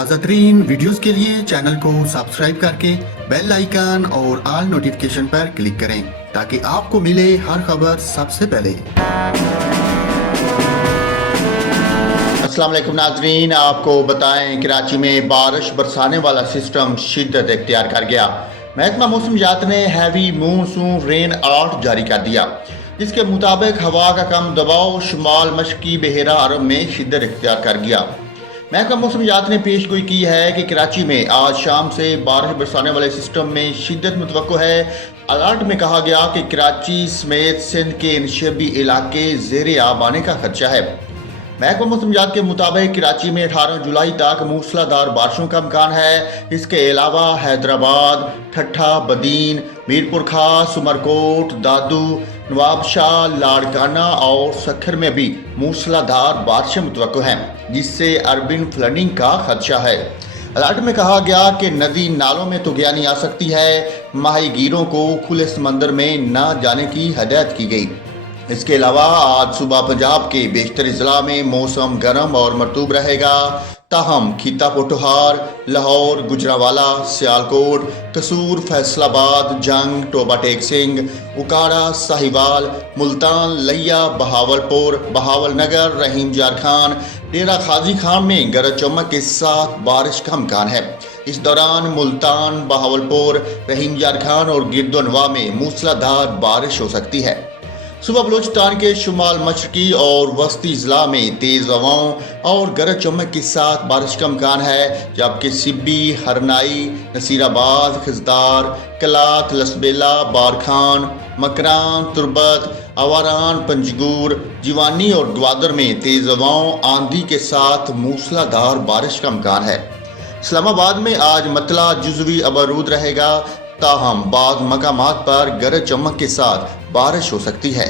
ताज़ा तरीन वीडियोस के लिए चैनल को सब्सक्राइब करके बेल आइकन और ऑल नोटिफिकेशन पर क्लिक करें ताकि आपको मिले हर खबर सबसे पहले। अस्सलाम वालेकुम नाजरीन, आपको बताएं कराची में बारिश बरसाने वाला सिस्टम शिद्दत इख्तियार कर गया। महकमा मौसमियात ने हैवी मानसून रेन अलर्ट जारी कर दिया, जिसके मुताबिक हवा का कम दबाव शुमाल मशरकी बहरा अरब में शिद्दत इख्तियार कर गया। महकमा मौसमियात ने पेश गोई की है कि कराची में आज शाम से बारिश बरसाने वाले सिस्टम में शिद्दत मुतवक्को है। अलर्ट में कहा गया कि कराची समेत सिंध के नशेबी इलाके ज़ेरे आब आने का खदशा है। महकमा मौसमियात के मुताबिक कराची में 18 जुलाई तक मूसलाधार बारिशों का इम्कान है। इसके अलावा हैदराबाद, ठट्ठा, बदीन, मीरपुर खास, उमरकोट, दादू, नवाबशाह, लाड़काना और सखर में भी मूसलाधार बारिशें मुतवक्को हैं, जिससे अर्बन फ्लडिंग का खदशा है। अलर्ट में कहा गया कि नदी नालों में तुगयानी आ सकती है। माहीगीरों को खुले समंदर में न जाने की हदायत की गई। इसके अलावा आज सुबह पंजाब के बेशतर अजला में मौसम गर्म और मरतूब रहेगा। ताहम खिता पोटोहार, लाहौर, गुजरावाला, सियालकोट, कसूर, फैसलाबाद, जंग, टोबा टेक सिंह, उकाड़ा, साहिवाल, मुल्तान, लिया, बहावलपुर, बहावलनगर, रहीम जार खान, डेरा खाजी खान में गरज चमक के साथ बारिश का इम्कान है। इस दौरान मुल्तान, बहावलपुर, रहीम जार खान और गिरदोनवा में मूसलाधार बारिश हो सकती है। सुबह बलूचिस्तान के शुमाल मशरकी और वस्ती ज़िला में तेज़ हवाओं और गरज चमक के साथ बारिश का इम्कान है, जबकि सिब्बी, हरनाई, नसीराबाद, खिजदार, कलात, लसबेला, बारखान, मकरान, तुरबत, आवारान, पंजगूर, जीवानी और ग्वादर में तेज़ हवाओं आंधी के साथ मूसलाधार बारिश का इम्कान है। इस्लामाबाद में आज मतला जुज़वी अबरूद रहेगा, ताहम बाद मकामात पर गरज चमक के साथ बारिश हो सकती है।